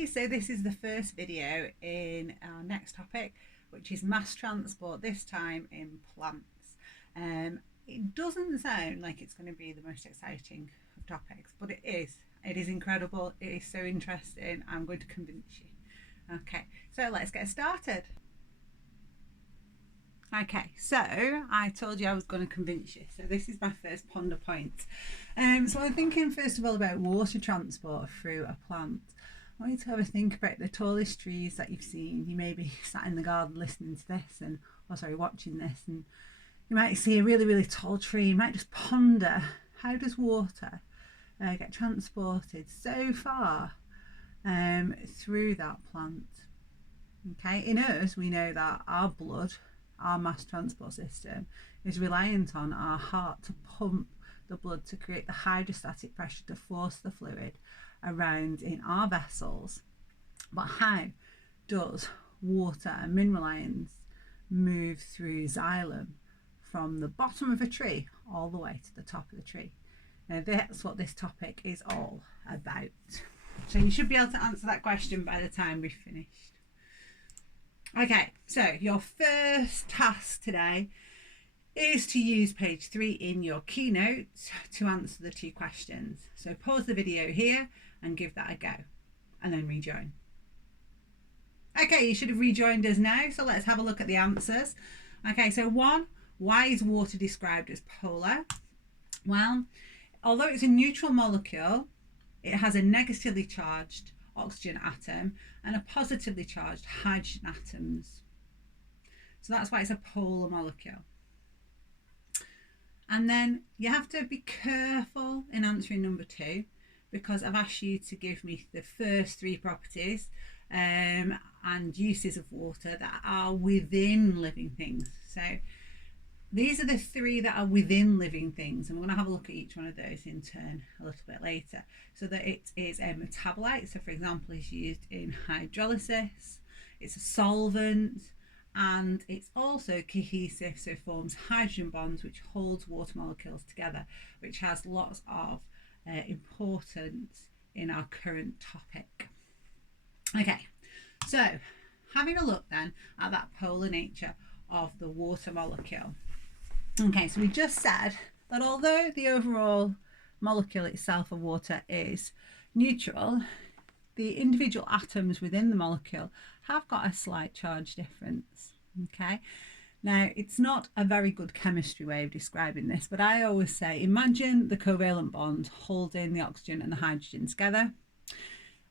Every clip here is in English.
Okay, so this is the first video in our next topic, which is mass transport, this time in plants. It doesn't sound like it's going to be the most exciting of topics, but it is. It is incredible. It is so interesting. I'm going to convince you. Okay, so let's get started. Okay, so I told you I was going to convince you. So this is my first ponder point. So I'm thinking first of all about water transport through a plant. I want you to have a think about the tallest trees that you've seen. You may be sat in the garden listening to this and, watching this, and you might see a really, really tall tree. You might just ponder, how does water get transported so far through that plant? Okay, in us, we know that our blood, our mass transport system, is reliant on our heart to pump the blood to create the hydrostatic pressure to force the fluid around in our vessels. But how does water and mineral ions move through xylem from the bottom of a tree all the way to the top of the tree? Now that's what this topic is all about. So you should be able to answer that question by the time we've finished. Okay, so your first task today is to use page 3 in your keynote to answer the 2 questions. So pause the video here and give that a go, and then rejoin. Okay, you should have rejoined us now, so let's have a look at the answers. Okay, so 1, why is water described as polar? Well, although it's a neutral molecule, it has a negatively charged oxygen atom and a positively charged hydrogen atoms. So that's why it's a polar molecule. And then you have to be careful in answering number 2, because I've asked you to give me the first 3 properties and uses of water that are within living things. So these are the 3 that are within living things, and we're going to have a look at each one of those in turn a little bit later. So that it is a metabolite, so for example is used in hydrolysis, it's a solvent, and it's also cohesive, so forms hydrogen bonds which holds water molecules together, which has lots of importance in our current topic. Okay, so having a look then at that polar nature of the water molecule. Okay, so we just said that although the overall molecule itself of water is neutral, the individual atoms within the molecule have got a slight charge difference. Okay, now it's not a very good chemistry way of describing this, but I always say imagine the covalent bond holding the oxygen and the hydrogen together.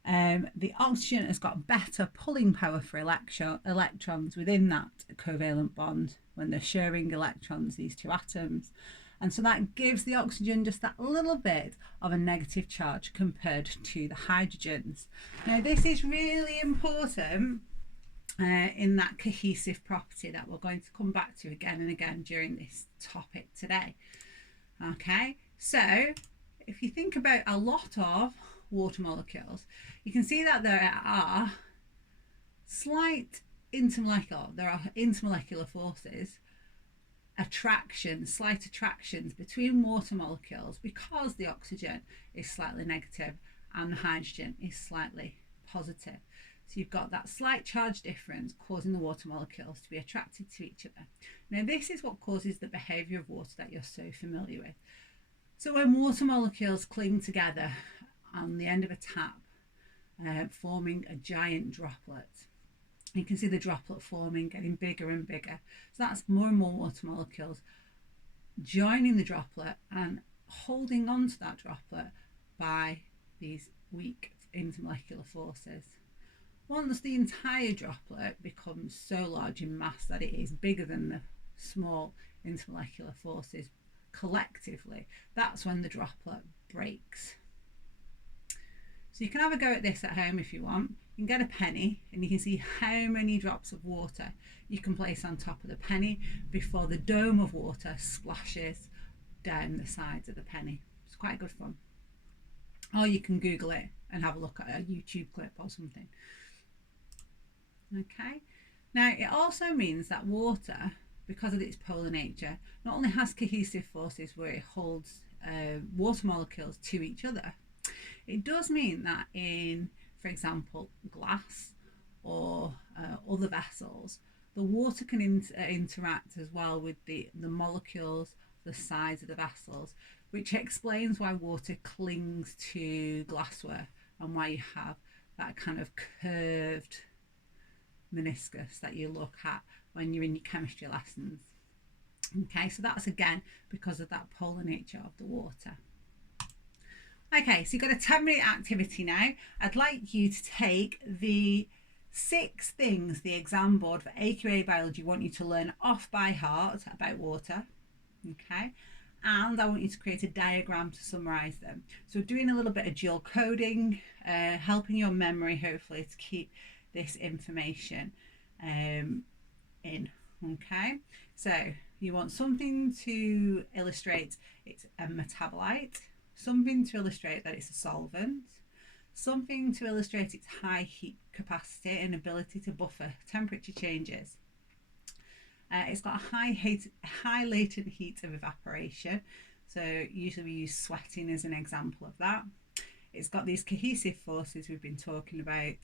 The oxygen has got better pulling power for electrons within that covalent bond when they're sharing electrons, these 2 atoms, and so that gives the oxygen just that little bit of a negative charge compared to the hydrogens. Now this is really important in that cohesive property that we're going to come back to again and again during this topic today. Okay, so if you think about a lot of water molecules, you can see that there are slight intermolecular forces, slight attractions between water molecules, because the oxygen is slightly negative and the hydrogen is slightly positive. So you've got that slight charge difference causing the water molecules to be attracted to each other. Now this is what causes the behaviour of water that you're so familiar with. So when water molecules cling together on the end of a tap, forming a giant droplet, you can see the droplet forming, getting bigger and bigger. So that's more and more water molecules joining the droplet and holding on to that droplet by these weak intermolecular forces. Once the entire droplet becomes so large in mass that it is bigger than the small intermolecular forces collectively, that's when the droplet breaks. So you can have a go at this at home if you want. You can get a penny and you can see how many drops of water you can place on top of the penny before the dome of water splashes down the sides of the penny. It's quite good fun. Or you can Google it and have a look at a YouTube clip or something. Okay, now it also means that water, because of its polar nature, not only has cohesive forces where it holds water molecules to each other, it does mean that in, for example, glass or other vessels, the water can interact as well with the molecules, the sides of the vessels, which explains why water clings to glassware and why you have that kind of curved meniscus that you look at when you're in your chemistry lessons. Okay, so that's again because of that polar nature of the water. Okay, so you've got a 10-minute activity now. I'd like you to take the 6 things the exam board for AQA Biology want you to learn off by heart about water. Okay, and I want you to create a diagram to summarise them. So doing a little bit of dual coding, helping your memory hopefully to keep this information in. Okay, so you want something to illustrate it's a metabolite, something to illustrate that it's a solvent, something to illustrate its high heat capacity and ability to buffer temperature changes. It's got a high latent heat of evaporation, so usually we use sweating as an example of that. It's got these cohesive forces we've been talking about,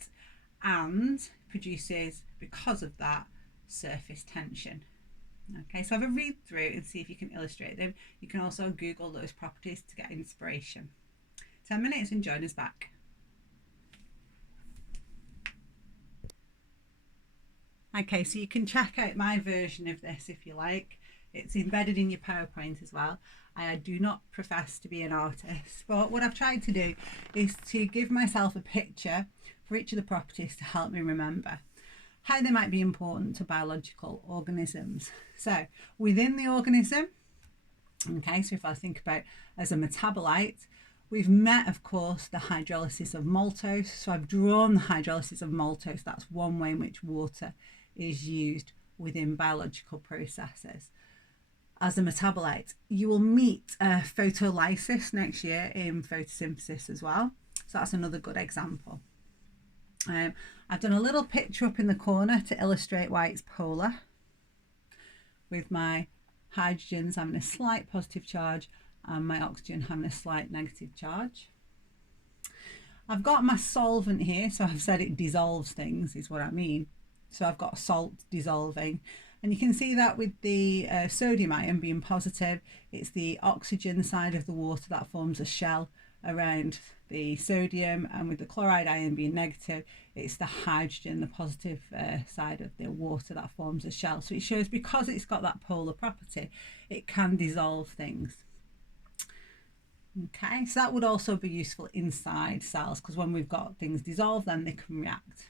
and produces, because of that, surface tension. Okay, so have a read through and see if you can illustrate them. You can also Google those properties to get inspiration. 10 minutes and join us back. Okay, so you can check out my version of this if you like. It's embedded in your PowerPoint as well. I do not profess to be an artist, but what I've tried to do is to give myself a picture for each of the properties to help me remember how they might be important to biological organisms. So within the organism, okay, so if I think about as a metabolite, we've met, of course, the hydrolysis of maltose. So I've drawn the hydrolysis of maltose. That's one way in which water is used within biological processes. As a metabolite, you will meet photolysis next year in photosynthesis as well. So that's another good example. I've done a little picture up in the corner to illustrate why it's polar, with my hydrogens having a slight positive charge and my oxygen having a slight negative charge. I've got my solvent here, so I've said it dissolves things is what I mean. So I've got salt dissolving, and you can see that with the sodium ion being positive, it's the oxygen side of the water that forms a shell around the sodium, and with the chloride ion being negative, it's the hydrogen, the positive side of the water, that forms a shell. So it shows because it's got that polar property, it can dissolve things. Okay, so that would also be useful inside cells, because when we've got things dissolved, then they can react.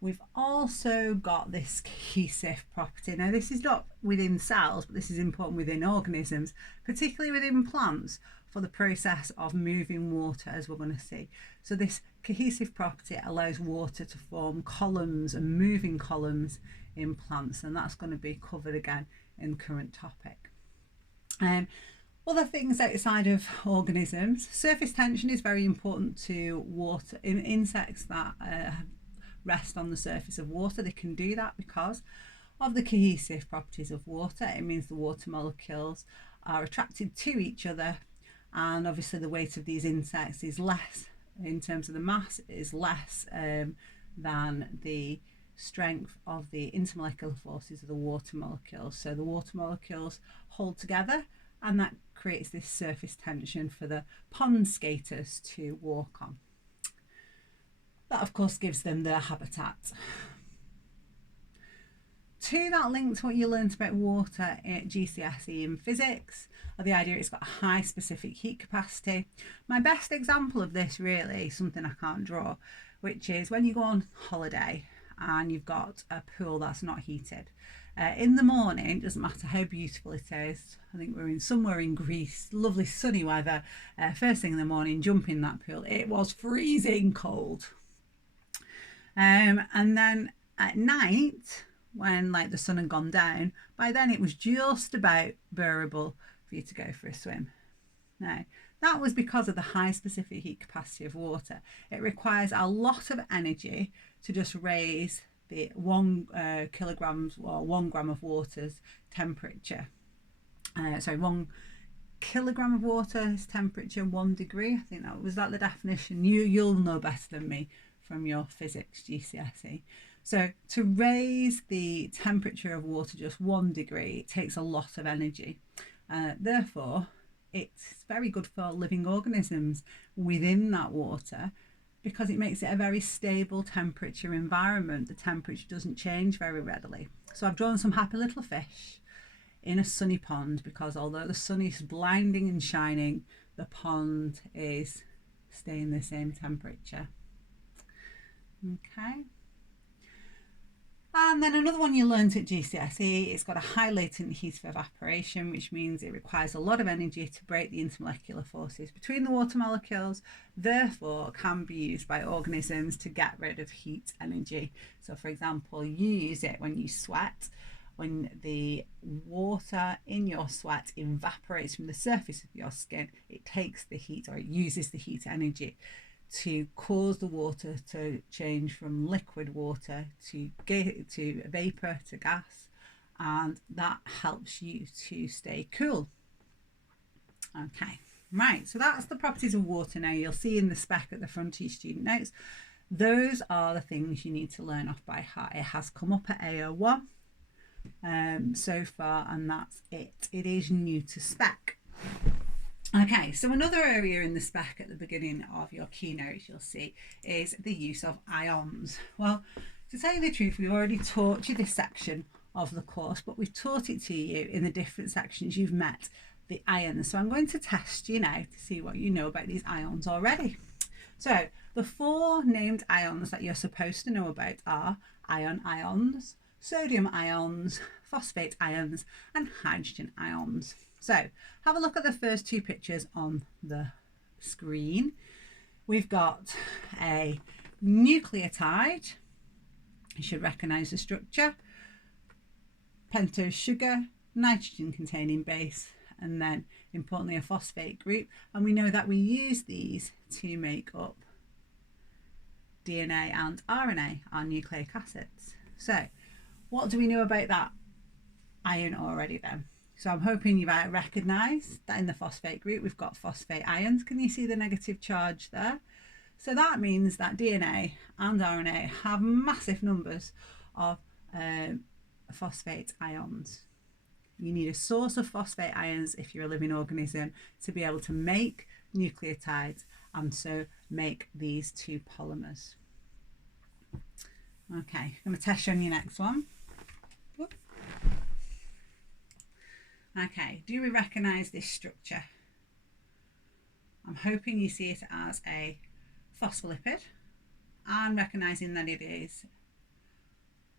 We've also got this cohesive property. Now, this is not within cells, but this is important within organisms, particularly within plants, for the process of moving water, as we're going to see. So this cohesive property allows water to form columns and moving columns in plants, and that's going to be covered again in the current topic. Other things outside of organisms, surface tension is very important to water. In insects that rest on the surface of water, they can do that because of the cohesive properties of water. It means the water molecules are attracted to each other, and obviously the weight of these insects is less, in terms of the mass, is less than the strength of the intermolecular forces of the water molecules. So the water molecules hold together, and that creates this surface tension for the pond skaters to walk on. That, of course, gives them their habitat. To that link to what you learned about water at GCSE in physics, or the idea it's got a high specific heat capacity. My best example of this, really, something I can't draw, which is when you go on holiday and you've got a pool that's not heated. In the morning, it doesn't matter how beautiful it is. I think we're somewhere in Greece, lovely sunny weather. First thing in the morning, jump in that pool. It was freezing cold. And then at night, when like the sun had gone down, by then it was just about bearable for you to go for a swim. Now, that was because of the high specific heat capacity of water. It requires a lot of energy to just raise the 1 kilograms or 1 gram of water's temperature. 1 kilogram of water's temperature, 1 degree. I think that was the definition. You'll know better than me from your physics GCSE. So to raise the temperature of water just 1 degree, it takes a lot of energy. Therefore, it's very good for living organisms within that water because it makes it a very stable temperature environment. The temperature doesn't change very readily. So I've drawn some happy little fish in a sunny pond because although the sun is blinding and shining, the pond is staying the same temperature. Okay. And then another one you learnt at GCSE, it's got a high latent heat of evaporation, which means it requires a lot of energy to break the intermolecular forces between the water molecules, therefore can be used by organisms to get rid of heat energy. So for example, you use it when you sweat. When the water in your sweat evaporates from the surface of your skin, it takes the heat, or it uses the heat energy to cause the water to change from liquid water to vapor to gas, and that helps you to stay cool. Okay, right, so that's the properties of water. Now you'll see in the spec at the front of your student notes, those are the things you need to learn off by heart. It has come up at AO1 so far, and that's it. It is new to spec. Okay, so another area in the spec at the beginning of your keynote you'll see is the use of ions. Well, to tell you the truth, we've already taught you this section of the course, but we've taught it to you in the different sections you've met the ions. So I'm going to test you now to see what you know about these ions already. So the 4 named ions that you're supposed to know about are ions, sodium ions, phosphate ions, and hydrogen ions. So have a look at the first 2 pictures on the screen. We've got a nucleotide. You should recognise the structure. Pentose sugar, nitrogen containing base, and then importantly a phosphate group. And we know that we use these to make up DNA and RNA, our nucleic acids. So what do we know about that ion already then? So I'm hoping you've recognised that in the phosphate group we've got phosphate ions. Can you see the negative charge there? So that means that DNA and RNA have massive numbers of phosphate ions. You need a source of phosphate ions if you're a living organism to be able to make nucleotides and so make these 2 polymers. Okay, I'm going to test you on your next one. Whoop. Okay, do we recognise this structure? I'm hoping you see it as a phospholipid and recognising that it is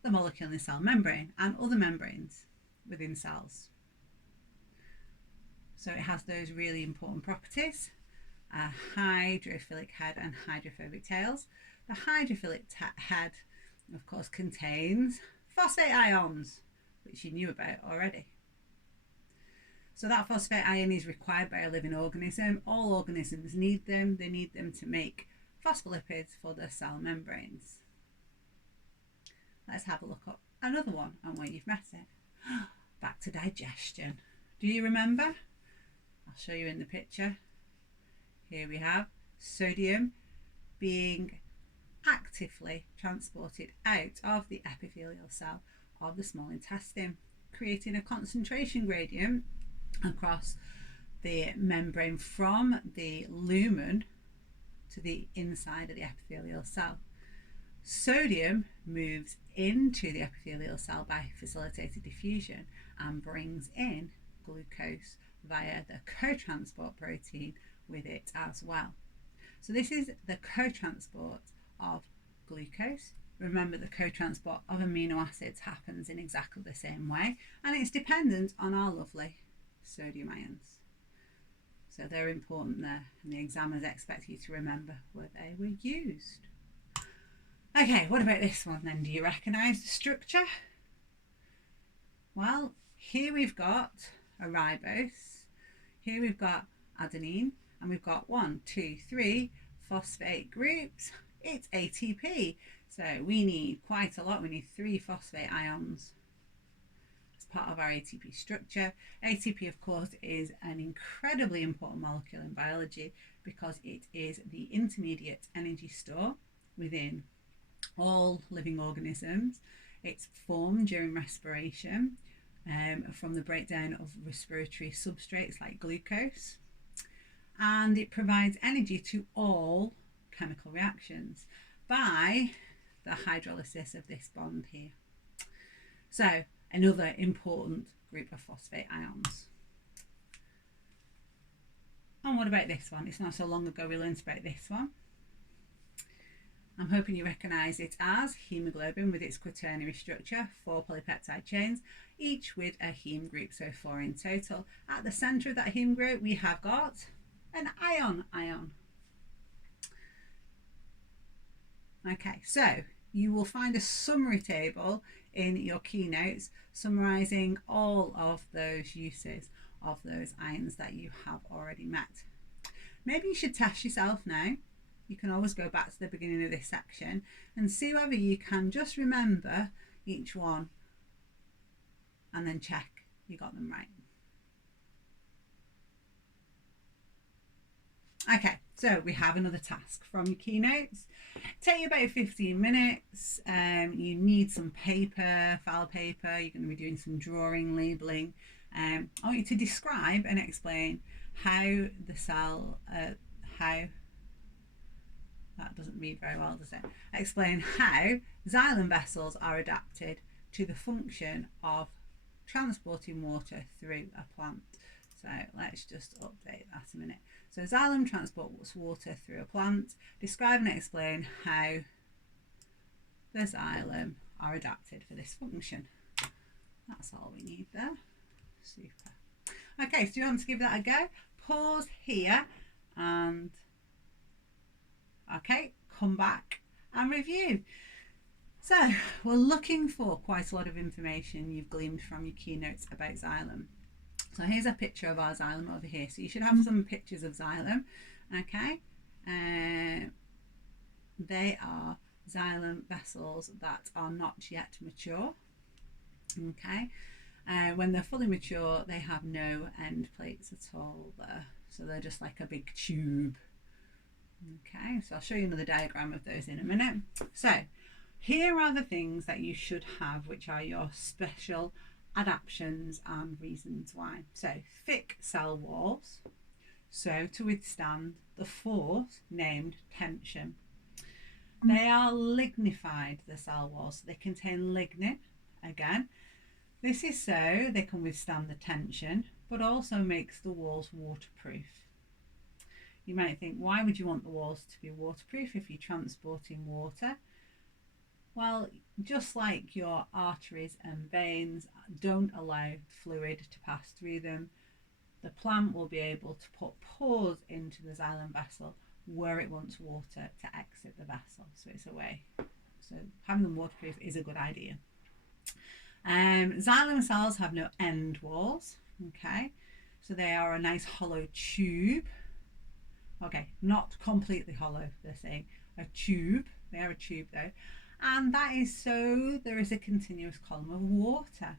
the molecule in the cell membrane and other membranes within cells. So it has those really important properties, a hydrophilic head and hydrophobic tails. The hydrophilic head, of course, contains phosphate ions, which you knew about already. So that phosphate ion is required by a living organism. All organisms need them. They need them to make phospholipids for their cell membranes. Let's have a look at another one and where you've met it. Back to digestion. Do you remember? I'll show you in the picture. Here we have sodium being actively transported out of the epithelial cell of the small intestine, creating a concentration gradient across the membrane from the lumen to the inside of the epithelial cell. Sodium moves into the epithelial cell by facilitated diffusion and brings in glucose via the cotransport protein with it as well. So this is the cotransport of glucose. Remember, the cotransport of amino acids happens in exactly the same way, and it's dependent on our lovely sodium ions. So they're important there, and the examiners expect you to remember where they were used. Okay, what about this one then? Do you recognise the structure? Well, here we've got a ribose, here we've got adenine, and we've got 1, 2, 3 phosphate groups. It's ATP, so we need quite a lot. We need 3 phosphate ions as part of our ATP structure. ATP, of course, is an incredibly important molecule in biology because it is the intermediate energy store within all living organisms. It's formed during respiration from the breakdown of respiratory substrates like glucose, and it provides energy to all chemical reactions by the hydrolysis of this bond here. So another important group of phosphate ions. And what about this one? It's not so long ago we learned about this one. I'm hoping you recognise it as hemoglobin with its quaternary structure, 4 polypeptide chains, each with a heme group, so 4 in total. At the centre of that heme group we have got an ion. Okay, so you will find a summary table in your keynotes summarising all of those uses of those ions that you have already met. Maybe you should test yourself now. You can always go back to the beginning of this section and see whether you can just remember each one and then check you got them right. Okay, so we have another task from your keynotes. Take you about 15 minutes. You need some paper, file paper. You're going to be doing some drawing, labelling. I want you to describe and explain how the cell, that doesn't read very well, does it? Explain how xylem vessels are adapted to the function of transporting water through a plant. So let's just update that a minute. So xylem transports water through a plant. Describe and explain how the xylem are adapted for this function. That's all we need there. Super. Okay, so you want to give that a go? Pause here and okay, come back and review. So we're looking for quite a lot of information you've gleaned from your keynotes about xylem. So here's a picture of our xylem over here. So you should have some pictures of xylem. Okay, they are xylem vessels that are not yet mature. Okay, when they're fully mature, they have no end plates at all there. So they're just like a big tube. Okay, so I'll show you another diagram of those in a minute. So here are the things that you should have, which are your special adaptations and reasons why. So thick cell walls, so to withstand the force named tension. They are lignified, the cell walls, so they contain lignin. Again, this is so they can withstand the tension, but also makes the walls waterproof. You might think, why would you want the walls to be waterproof if you're transporting water? Well, just like your arteries and veins don't allow fluid to pass through them, the plant will be able to put pores into the xylem vessel where it wants water to exit the vessel. So it's a way. So having them waterproof is a good idea. Xylem cells have no end walls. Okay, so they are a nice hollow tube. Okay, not completely hollow, they're saying a tube. They are a tube though. And that is so there is a continuous column of water.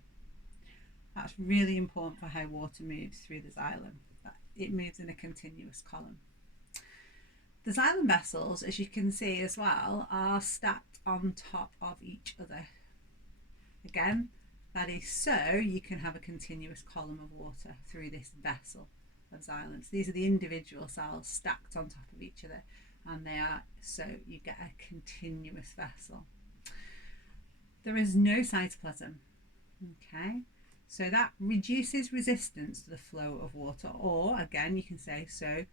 That's really important for how water moves through the xylem. It moves in a continuous column. The xylem vessels, as you can see as well, are stacked on top of each other. Again, that is so you can have a continuous column of water through this vessel of xylem. So these are the individual cells stacked on top of each other, and they are so you get a continuous vessel. There is no cytoplasm. Okay, so that reduces resistance to the flow of water, or again you can say so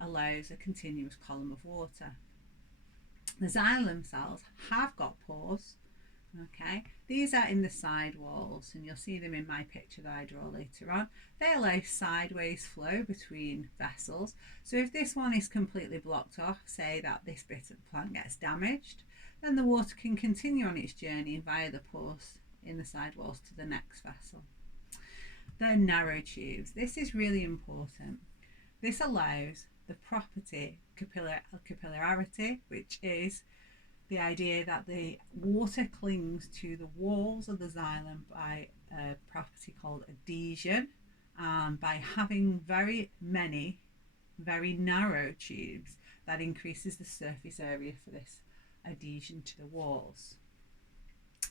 allows a continuous column of water. The xylem cells have got pores. Okay, these are in the side walls, and you'll see them in my picture that I draw later on. They allow sideways flow between vessels. So if this one is completely blocked off, say that this bit of the plant gets damaged, then the water can continue on its journey via the pores in the side walls to the next vessel. They're narrow tubes. This is really important. This allows the property capillarity, which is the idea that the water clings to the walls of the xylem by a property called adhesion, and by having very many very narrow tubes, that increases the surface area for this adhesion to the walls.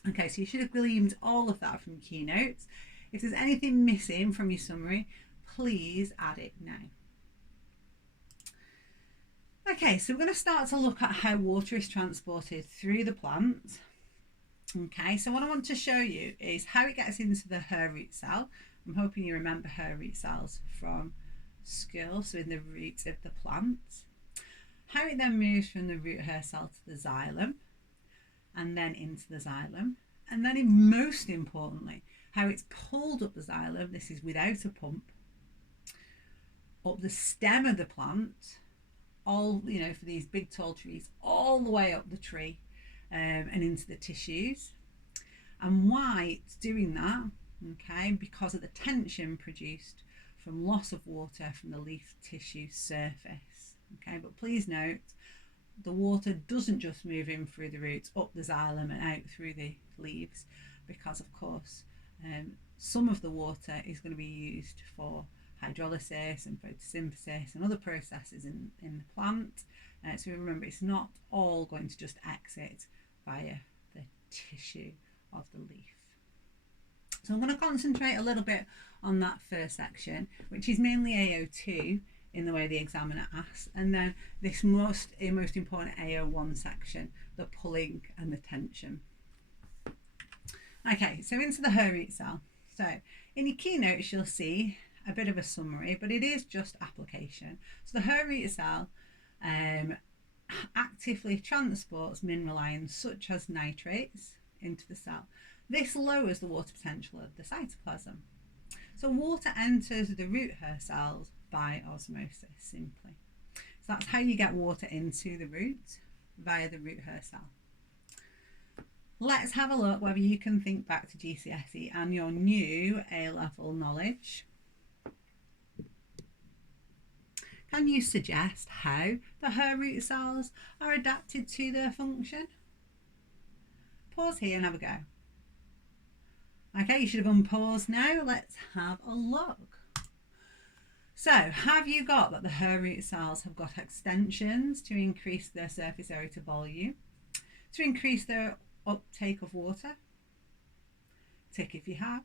Okay, so you should have gleaned all of that from keynotes. If there's anything missing from your summary, please add it now. Okay, so we're going to start to look at how water is transported through the plant. Okay, so what I want to show you is how it gets into the hair root cell. I'm hoping you remember hair root cells from school, so in the roots of the plant. How it then moves from the root hair cell to the xylem, and then into the xylem, and then most importantly, how it's pulled up the xylem, this is without a pump, up the stem of the plant, all, you know, for these big tall trees, all the way up the tree and into the tissues. And why it's doing that, okay, because of the tension produced from loss of water from the leaf tissue surface. Okay, but please note, the water doesn't just move in through the roots, up the xylem and out through the leaves, because of course some of the water is going to be used for hydrolysis and photosynthesis and other processes in the plant. So remember, it's not all going to just exit via the tissue of the leaf. So I'm going to concentrate a little bit on that first section, which is mainly AO2 in the way the examiner asks, and then this most important AO1 section, the pulling and the tension. Okay, so into the hair root cell. So in your keynotes you'll see a bit of a summary, but it is just application. So the hair root cell actively transports mineral ions such as nitrates into the cell. This lowers the water potential of the cytoplasm. So water enters the root hair cells by osmosis, simply. So that's how you get water into the root, via the root hair cell. Let's have a look whether you can think back to GCSE and your new A-level knowledge. Can you suggest how the hair root cells are adapted to their function? Pause here and have a go. Okay, you should have unpaused now. Let's have a look. So, have you got that the hair root cells have got extensions to increase their surface area to volume, to increase their uptake of water? Tick if you have.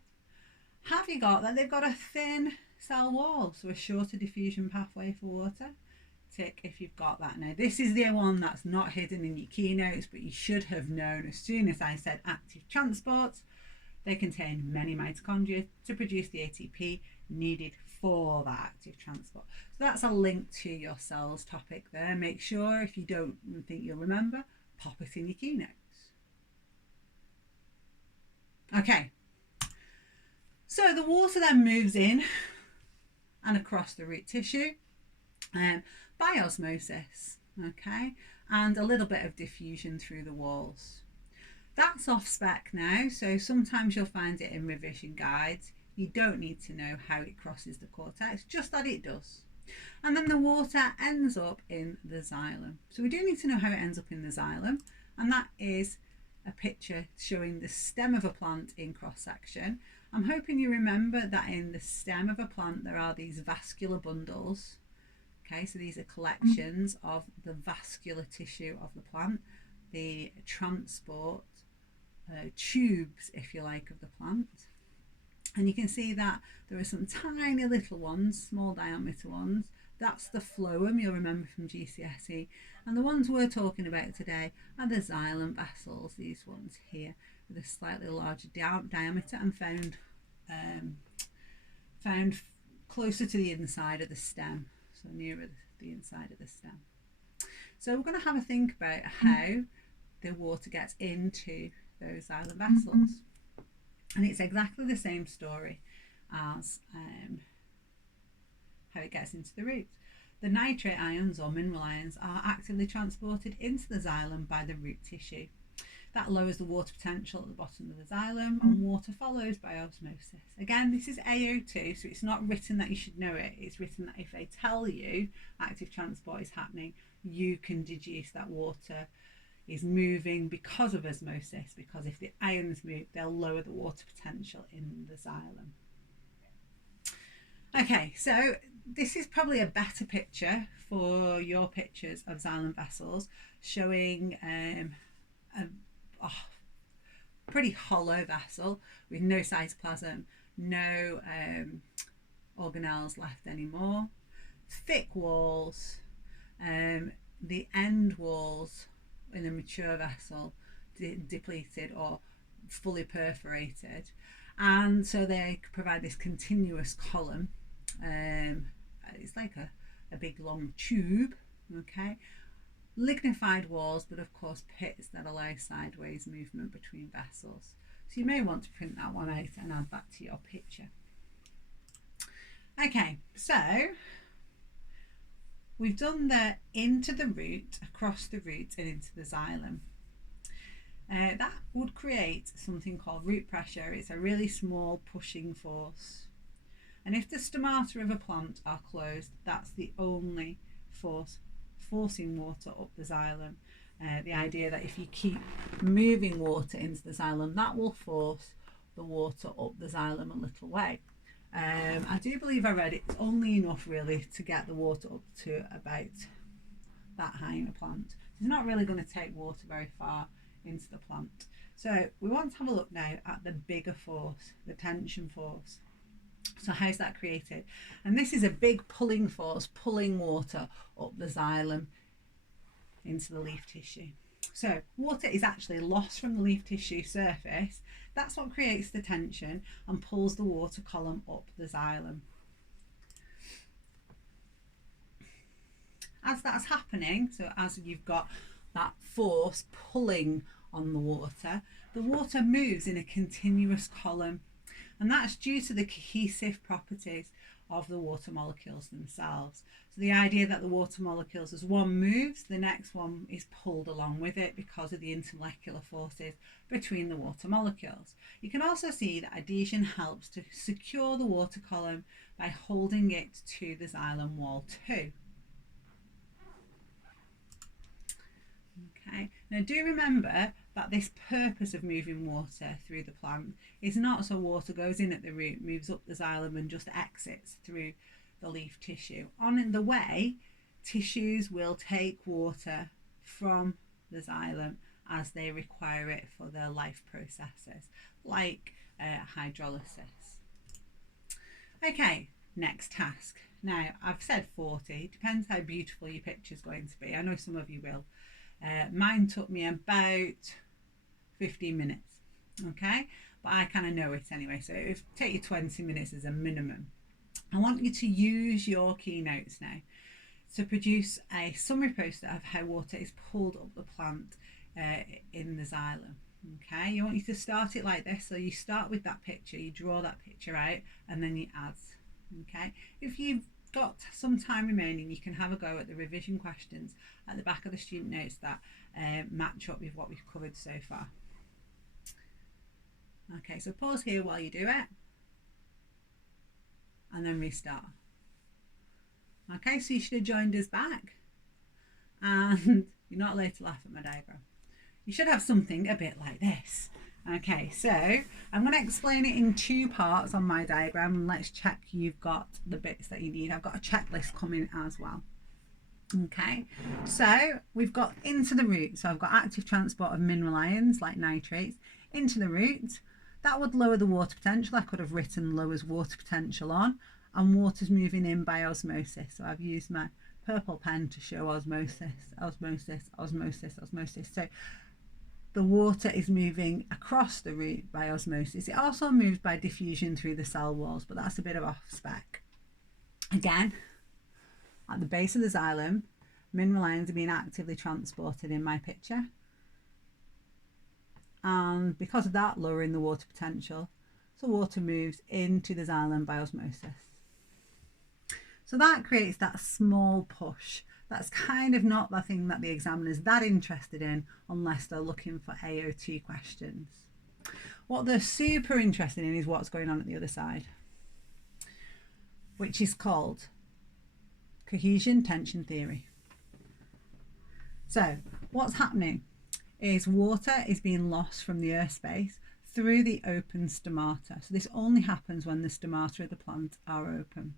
Have you got that they've got a thin cell wall, so a shorter diffusion pathway for water? Tick if you've got that. Now this is the one that's not hidden in your keynotes, but you should have known as soon as I said active transport. They contain many mitochondria to produce the ATP needed for that active transport. So that's a link to your cells topic there. Make sure, if you don't think you'll remember, pop it in your keynotes. Okay, so the water then moves in and across the root tissue by osmosis, okay, and a little bit of diffusion through the walls. That's off spec now, so sometimes you'll find it in revision guides. You don't need to know how it crosses the cortex, just that it does. And then the water ends up in the xylem. So we do need to know how it ends up in the xylem, and that is a picture showing the stem of a plant in cross section. I'm hoping you remember that in the stem of a plant there are these vascular bundles. Okay, so these are collections of the vascular tissue of the plant, the transport tubes, if you like, of the plant. And you can see that there are some tiny little ones, small diameter ones. That's the phloem, you'll remember from GCSE. And the ones we're talking about today are the xylem vessels, these ones here, with a slightly larger diameter and found closer to the inside of the stem, so nearer the inside of the stem. So we're going to have a think about how the water gets into those xylem vessels. And it's exactly the same story as how it gets into the roots. The nitrate ions or mineral ions are actively transported into the xylem by the root tissue. That lowers the water potential at the bottom of the xylem, and water follows by osmosis. Again, this is AO2, so it's not written that you should know it. It's written that if they tell you active transport is happening, you can deduce that water is moving because of osmosis, because if the ions move, they'll lower the water potential in the xylem. Okay, so this is probably a better picture for your pictures of xylem vessels, showing a oh, pretty hollow vessel with no cytoplasm, no organelles left anymore, thick walls, the end walls in a mature vessel depleted or fully perforated, and so they provide this continuous column. It's like a big long tube, okay? Lignified walls, but of course pits that allow sideways movement between vessels. So you may want to print that one out and add that to your picture. Okay, so we've done the into the root, across the root and into the xylem. That would create something called root pressure. It's a really small pushing force. And if the stomata of a plant are closed, that's the only force forcing water up the xylem. The idea that if you keep moving water into the xylem, that will force the water up the xylem a little way. I do believe I read it's only enough really to get the water up to about that high in a plant. It's not really going to take water very far into the plant. So we want to have a look now at the bigger force, the tension force. So how's that created? And this is a big pulling force, pulling water up the xylem into the leaf tissue. So water is actually lost from the leaf tissue surface. That's what creates the tension and pulls the water column up the xylem. As that's happening, so as you've got that force pulling on the water moves in a continuous column, and that's due to the cohesive properties of the water molecules themselves. So the idea that the water molecules, as one moves, the next one is pulled along with it because of the intermolecular forces between the water molecules. You can also see that adhesion helps to secure the water column by holding it to the xylem wall too. Okay, now do remember that this purpose of moving water through the plant is not so water goes in at the root, moves up the xylem and just exits through the leaf tissue. On the way, tissues will take water from the xylem as they require it for their life processes, like hydrolysis. Okay, next task. Now, I've said 40, depends how beautiful your picture's going to be. I know some of you will. Mine took me about 15 minutes, okay? But I kind of know it anyway, so it'll take you 20 minutes as a minimum. I want you to use your keynotes now to produce a summary poster of how water is pulled up the plant in the xylem. Okay, you want you to start it like this. So you start with that picture, you draw that picture out, and then you add. Okay, if you've got some time remaining, you can have a go at the revision questions at the back of the student notes that match up with what we've covered so far. Okay, so pause here while you do it and then restart. Okay, so you should have joined us back and you're not allowed to laugh at my diagram. You should have something a bit like this. Okay, so I'm going to explain it in two parts on my diagram, and let's check you've got the bits that you need. I've got a checklist coming as well. Okay, so we've got into the root. So I've got active transport of mineral ions like nitrates into the root. That would lower the water potential. I could have written lowers water potential on, and water's moving in by osmosis. So I've used my purple pen to show osmosis, osmosis, osmosis, osmosis. So the water is moving across the root by osmosis. It also moves by diffusion through the cell walls, but that's a bit of off spec. Again, at the base of the xylem, mineral ions are being actively transported in my picture. And because of that, lowering the water potential, so water moves into the xylem by osmosis. So that creates that small push. That's kind of not the thing that the examiner's that interested in unless they're looking for AOT questions. What they're super interested in is what's going on at the other side, which is called cohesion tension theory. So what's happening is water is being lost from the earth space through the open stomata. So this only happens when the stomata of the plant are open.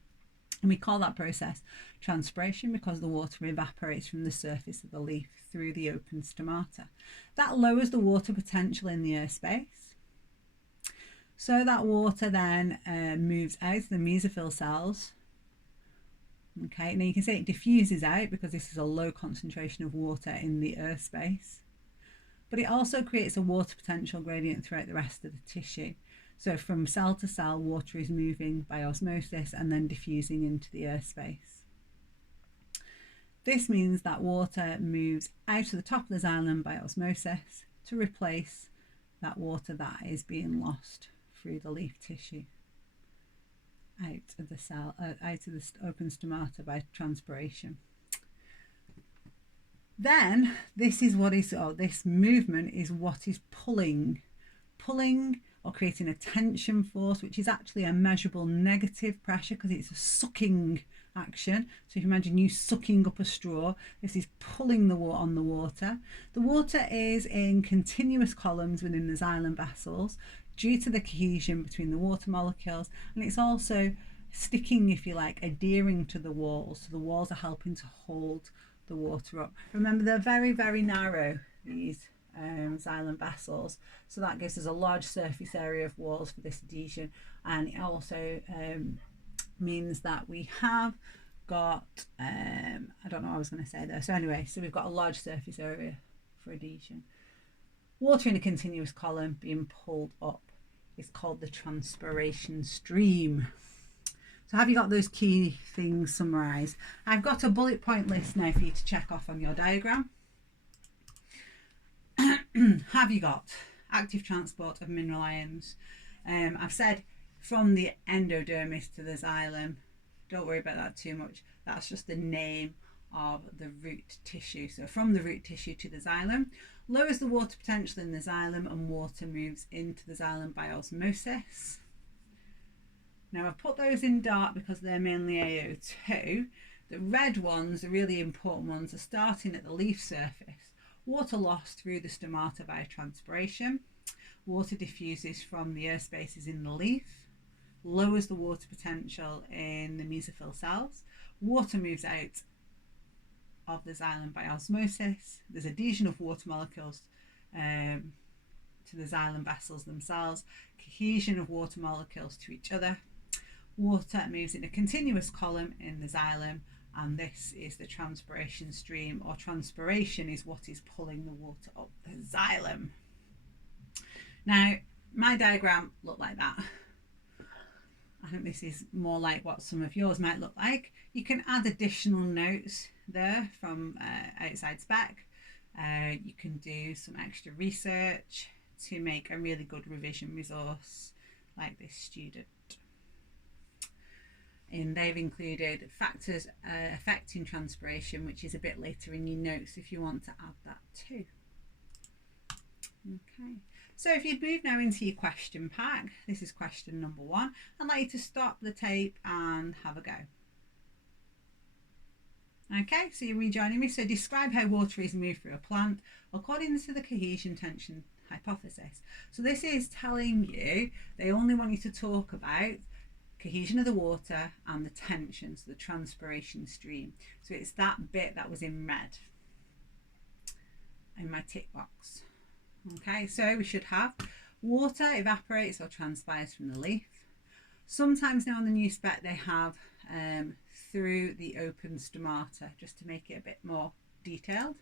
And we call that process transpiration because the water evaporates from the surface of the leaf through the open stomata. That lowers the water potential in the airspace. So that water then moves out of the mesophyll cells. Okay, now you can see it diffuses out because this is a low concentration of water in the airspace. But it also creates a water potential gradient throughout the rest of the tissue. So from cell to cell, water is moving by osmosis and then diffusing into the airspace. This means that water moves out of the top of the xylem by osmosis to replace that water that is being lost through the leaf tissue out of the cell, out of the open stomata by transpiration. Then this movement is what is pulling or creating a tension force, which is actually a measurable negative pressure because it's a sucking action. So if you imagine you sucking up a straw, this is pulling the water on the water. The water is in continuous columns within the xylem vessels due to the cohesion between the water molecules, and it's also sticking, if you like, adhering to the walls. So the walls are helping to hold the water up. Remember, they're very, very narrow, these xylem vessels, so that gives us a large surface area of walls for this adhesion, and it also means that we have got I don't know what I was going to say there. So anyway, so we've got a large surface area for adhesion. Water in a continuous column being pulled up is called the transpiration stream. So have you got those key things summarised? I've got a bullet point list now for you to check off on your diagram. Have you got active transport of mineral ions? I've said from the endodermis to the xylem. Don't worry about that too much. That's just the name of the root tissue. So from the root tissue to the xylem, lowers the water potential in the xylem, and water moves into the xylem by osmosis. Now I've put those in dark because they're mainly AO2. The red ones, the really important ones, are starting at the leaf surface. Water lost through the stomata by transpiration. Water diffuses from the air spaces in the leaf, lowers the water potential in the mesophyll cells. Water moves out of the xylem by osmosis. There's adhesion of water molecules to the xylem vessels themselves, cohesion of water molecules to each other. Water moves in a continuous column in the xylem, and this is the transpiration stream, or transpiration is what is pulling the water up the xylem. Now, my diagram looked like that. I think this is more like what some of yours might look like. You can add additional notes there from outside spec. You can do some extra research to make a really good revision resource like this student. And they've included factors affecting transpiration, which is a bit later in your notes if you want to add that too. Okay, so if you'd move now into your question pack, this is question number 1. I'd like you to stop the tape and have a go. Okay, so you're rejoining me. So describe how water is moved through a plant according to the cohesion tension hypothesis. So this is telling you they only want you to talk about cohesion of the water and the tension, so the transpiration stream. So it's that bit that was in red in my tick box. Okay, so we should have water evaporates or transpires from the leaf. Sometimes now on the new spec they have through the open stomata, just to make it a bit more detailed.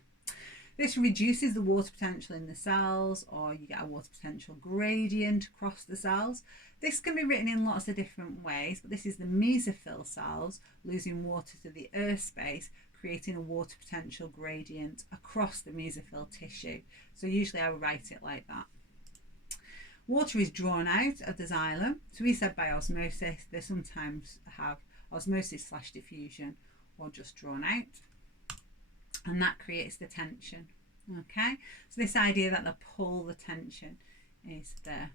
This reduces the water potential in the cells, or you get a water potential gradient across the cells. This can be written in lots of different ways, but this is the mesophyll cells losing water to the air space, creating a water potential gradient across the mesophyll tissue. So usually I would write it like that. Water is drawn out of the xylem. So we said by osmosis. They sometimes have osmosis/diffusion or just drawn out. And that creates the tension. Okay, so this idea that the pull, the tension is there.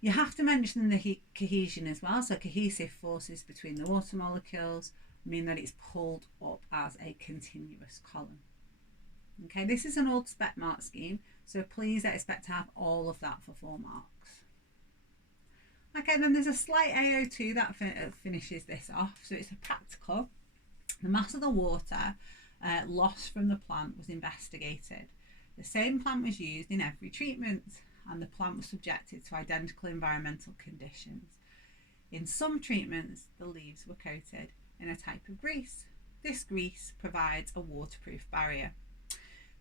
You have to mention the cohesion as well. So cohesive forces between the water molecules mean that it's pulled up as a continuous column. Okay, this is an old spec mark scheme, so please expect to have all of that for 4 marks. Okay, then there's a slight AO2 that finishes this off. So it's a practical. The mass of the water lost from the plant was investigated. The same plant was used in every treatment, and the plant was subjected to identical environmental conditions. In some treatments, the leaves were coated in a type of grease. This grease provides a waterproof barrier.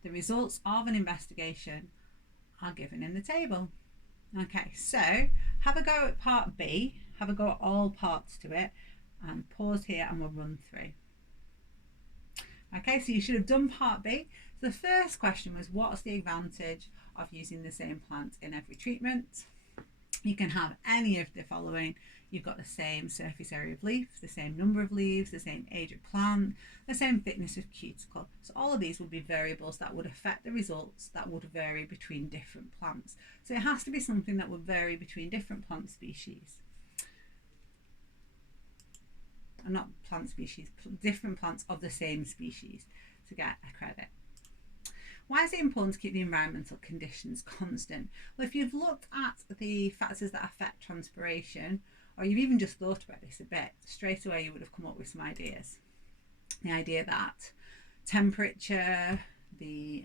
The results of an investigation are given in the table. Okay, so have a go at part B, have a go at all parts to it, and pause here and we'll run through. Okay, so you should have done part B. So the first question was, what's the advantage of using the same plant in every treatment? You can have any of the following. You've got the same surface area of leaf, the same number of leaves, the same age of plant, the same thickness of cuticle. So all of these would be variables that would affect the results that would vary between different plants. So it has to be something that would vary between different plant species. Not plant species, different plants of the same species to get a credit. Why is it important to keep the environmental conditions constant? Well, if you've looked at the factors that affect transpiration, or you've even just thought about this a bit, straight away you would have come up with some ideas. The idea that temperature, the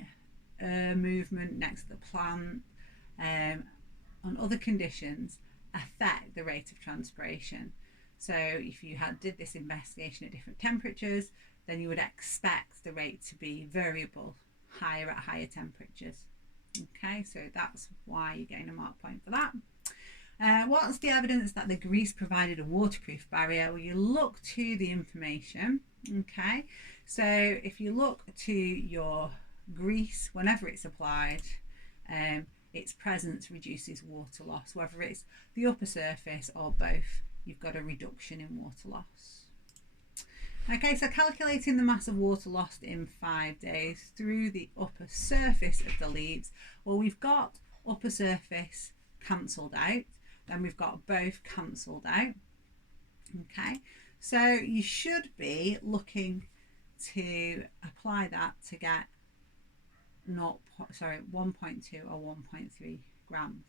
air movement next to the plant, and other conditions affect the rate of transpiration. So if you did this investigation at different temperatures, then you would expect the rate to be variable, higher at higher temperatures. Okay, so that's why you gain a mark point for that. What's the evidence that the grease provided a waterproof barrier? Well, you look to the information. Okay, so if you look to your grease, whenever it's applied, its presence reduces water loss, whether it's the upper surface or both. You've got a reduction in water loss. Okay, so calculating the mass of water lost in 5 days through the upper surface of the leaves. Well, we've got upper surface cancelled out, then we've got both cancelled out. Okay, so you should be looking to apply that to get 1.2 or 1.3 grams.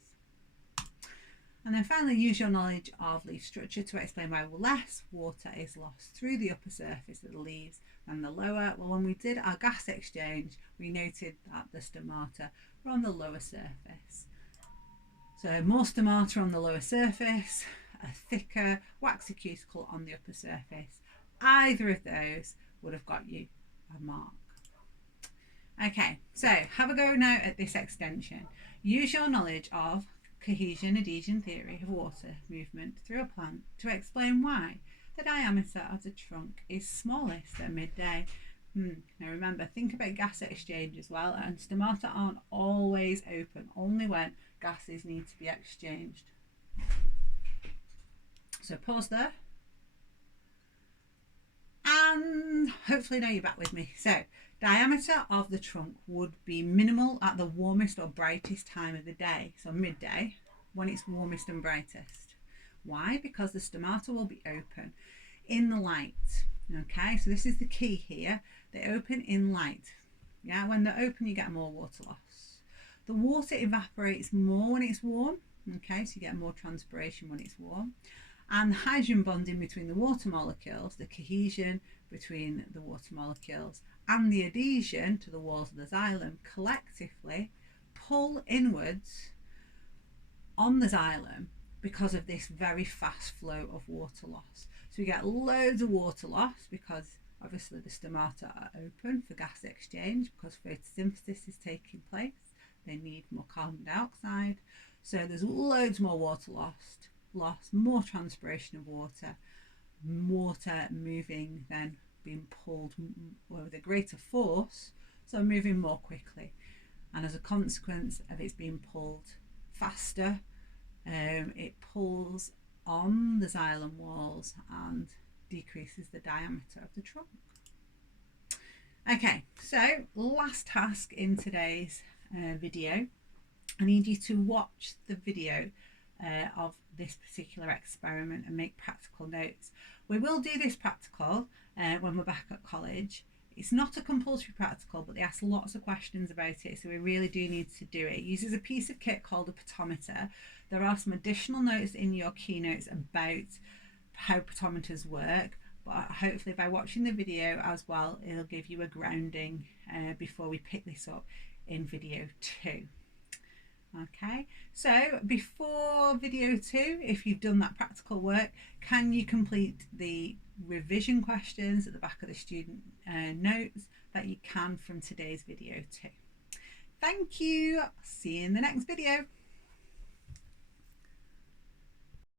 And then finally, use your knowledge of leaf structure to explain why less water is lost through the upper surface of the leaves than the lower. Well, when we did our gas exchange, we noted that the stomata were on the lower surface. So more stomata on the lower surface, a thicker waxy cuticle on the upper surface. Either of those would have got you a mark. Okay, so have a go now at this extension. Use your knowledge of cohesion adhesion theory of water movement through a plant to explain why the diameter of the trunk is smallest at midday. Now remember, think about gas exchange as well, and stomata aren't always open, only when gases need to be exchanged. So pause there, and hopefully now you're back with me. So diameter of the trunk would be minimal at the warmest or brightest time of the day, so midday, when it's warmest and brightest. Why? Because the stomata will be open in the light. Okay, so this is the key here. They open in light. Yeah, when they're open, you get more water loss. The water evaporates more when it's warm. Okay, so you get more transpiration when it's warm. And the hydrogen bonding between the water molecules, the cohesion between the water molecules, and the adhesion to the walls of the xylem collectively pull inwards on the xylem because of this very fast flow of water loss. So we get loads of water loss because obviously the stomata are open for gas exchange because photosynthesis is taking place. They need more carbon dioxide. So there's loads more water loss, more transpiration of water moving, then being pulled with a greater force, so moving more quickly. And as a consequence of its being pulled faster, it pulls on the xylem walls and decreases the diameter of the trunk. Okay, so last task in today's video. I need you to watch the video of this particular experiment and make practical notes. We will do this practical when we're back at college. It's not a compulsory practical, but they ask lots of questions about it, so we really do need to do it. It uses a piece of kit called a potometer. There are some additional notes in your keynotes about how potometers work, but hopefully by watching the video as well, it'll give you a grounding before we pick this up in video 2. Okay, so before video 2, if you've done that practical work, can you complete the revision questions at the back of the student notes that you can from today's video 2? Thank you. See you in the next video.